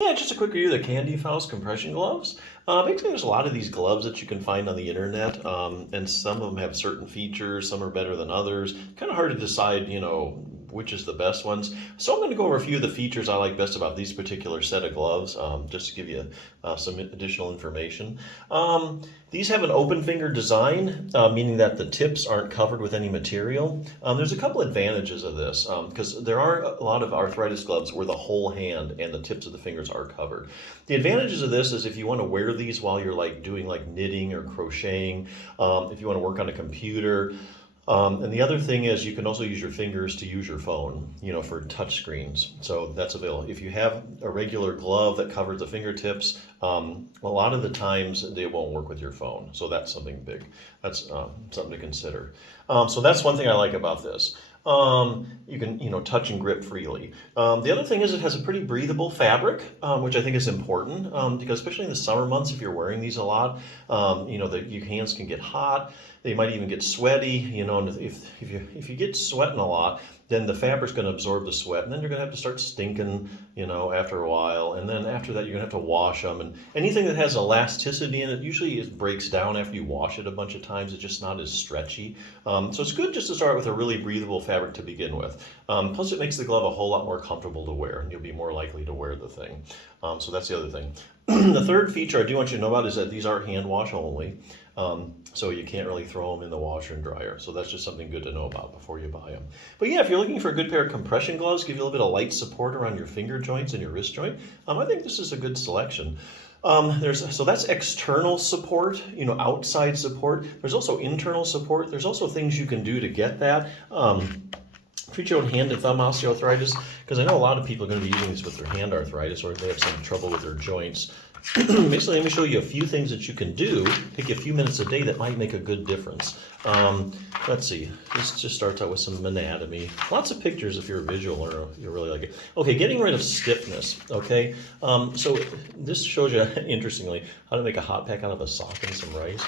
Yeah, just a quick review of the Candyfouse compression gloves. Basically, there's a lot of these gloves that you can find on the internet, and some of them have certain features. Some are better than others. Kind of hard to decide, which is the best ones. So I'm going to go over a few of the features I like best about these particular set of gloves, just to give you some additional information. These have an open finger design, meaning that the tips aren't covered with any material. There's a couple advantages of this, because there are a lot of arthritis gloves where the whole hand and the tips of the fingers are covered. The advantages of this is if you want to wear these while you're doing knitting or crocheting, if you want to work on a computer. And the other thing is you can also use your fingers to use your phone, for touch screens. So that's available. If you have a regular glove that covers the fingertips, a lot of the times they won't work with your phone. So that's something big. That's something to consider. So that's one thing I like about this. You can, touch and grip freely. The other thing is it has a pretty breathable fabric, which I think is important, because especially in the summer months, if you're wearing these a lot, your hands can get hot. They might even get sweaty, and if you get sweating a lot, then the fabric's going to absorb the sweat, and then you're going to have to start stinking, after a while. And then after that, you're going to have to wash them. And anything that has elasticity in it, usually it breaks down after you wash it a bunch of times. It's just not as stretchy. So it's good just to start with a really breathable fabric to begin with. Plus, it makes the glove a whole lot more comfortable to wear, and you'll be more likely to wear the thing. So that's the other thing. The third feature I do want you to know about is that these are hand wash only. So you can't really throw them in the washer and dryer. So that's just something good to know about before you buy them. But yeah, if you're looking for a good pair of compression gloves, give you a little bit of light support around your finger joints and your wrist joint, I think this is a good selection. So that's external support, outside support. There's also internal support. There's also things you can do to get that. Treat your own hand and thumb osteoarthritis, because I know a lot of people are going to be using these with their hand arthritis, or if they have some trouble with their joints. Basically, let me show you a few things that you can do, take you a few minutes a day that might make a good difference. Let's see, this just starts out with some anatomy. Lots of pictures if you're a visual learner, you really like it. Okay, getting rid of stiffness, okay? So this shows you, interestingly, how to make a hot pack out of a sock and some rice.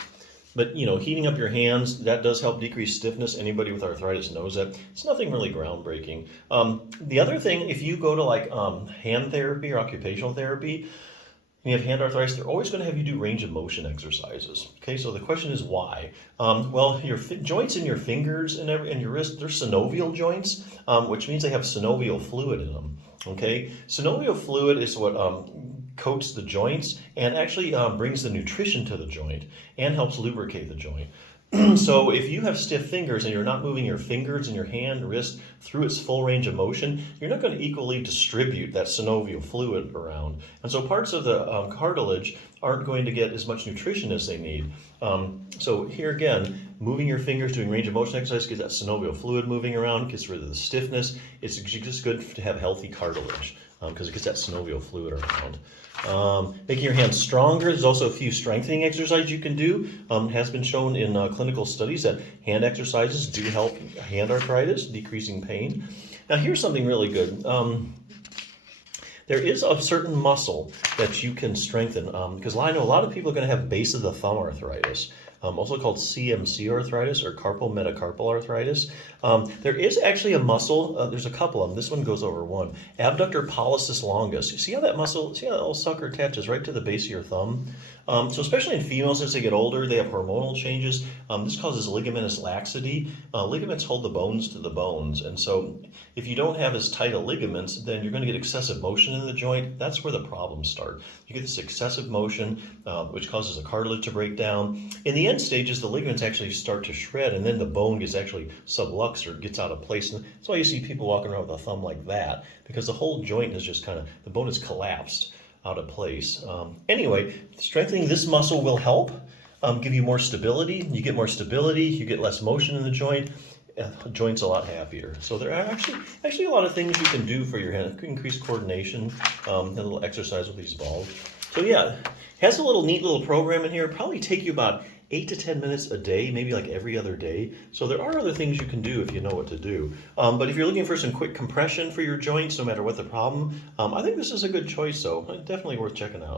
But, heating up your hands, that does help decrease stiffness. Anybody with arthritis knows that. It's nothing really groundbreaking. The other thing, if you go to hand therapy or occupational therapy, and you have hand arthritis, they're always going to have you do range of motion exercises. Okay, so the question is why? Well, your joints in your fingers and your wrist, they're synovial joints, which means they have synovial fluid in them. Okay, synovial fluid is what coats the joints and actually brings the nutrition to the joint and helps lubricate the joint. So if you have stiff fingers and you're not moving your fingers and your hand, wrist through its full range of motion, you're not going to equally distribute that synovial fluid around. And so parts of the cartilage aren't going to get as much nutrition as they need. So here again, moving your fingers, doing range of motion exercise gets that synovial fluid moving around, gets rid of the stiffness. It's just good to have healthy cartilage, because it gets that synovial fluid around. Making your hands stronger. There's also a few strengthening exercises you can do. It has been shown in clinical studies that hand exercises do help hand arthritis, decreasing pain. Now here's something really good. There is a certain muscle that you can strengthen, because I know a lot of people are going to have base of the thumb arthritis. Also called CMC arthritis or carpal metacarpal arthritis. There is actually a muscle, there's a couple of them, this one goes over one, abductor pollicis longus. You see how that muscle, see how that little sucker attaches right to the base of your thumb? So especially in females as they get older, they have hormonal changes. This causes ligamentous laxity. Ligaments hold the bones to the bones, and so if you don't have as tight a ligaments, then you're going to get excessive motion in the joint. That's where the problems start. You get this excessive motion, which causes the cartilage to break down. In the end stages, the ligaments actually start to shred, and then the bone gets actually subluxed or gets out of place. And that's why you see people walking around with a thumb like that, because the whole joint is just the bone is collapsed out of place. Anyway, strengthening this muscle will help give you more stability. You get more stability, you get less motion in the joint. Joint's a lot happier. So there are actually a lot of things you can do for your hand. Increase coordination, a little exercise with these balls. So yeah, it has a neat little program in here. Probably take you about 8 to 10 minutes a day, maybe every other day. So there are other things you can do if you know what to do. But if you're looking for some quick compression for your joints, no matter what the problem, I think this is a good choice. So definitely worth checking out.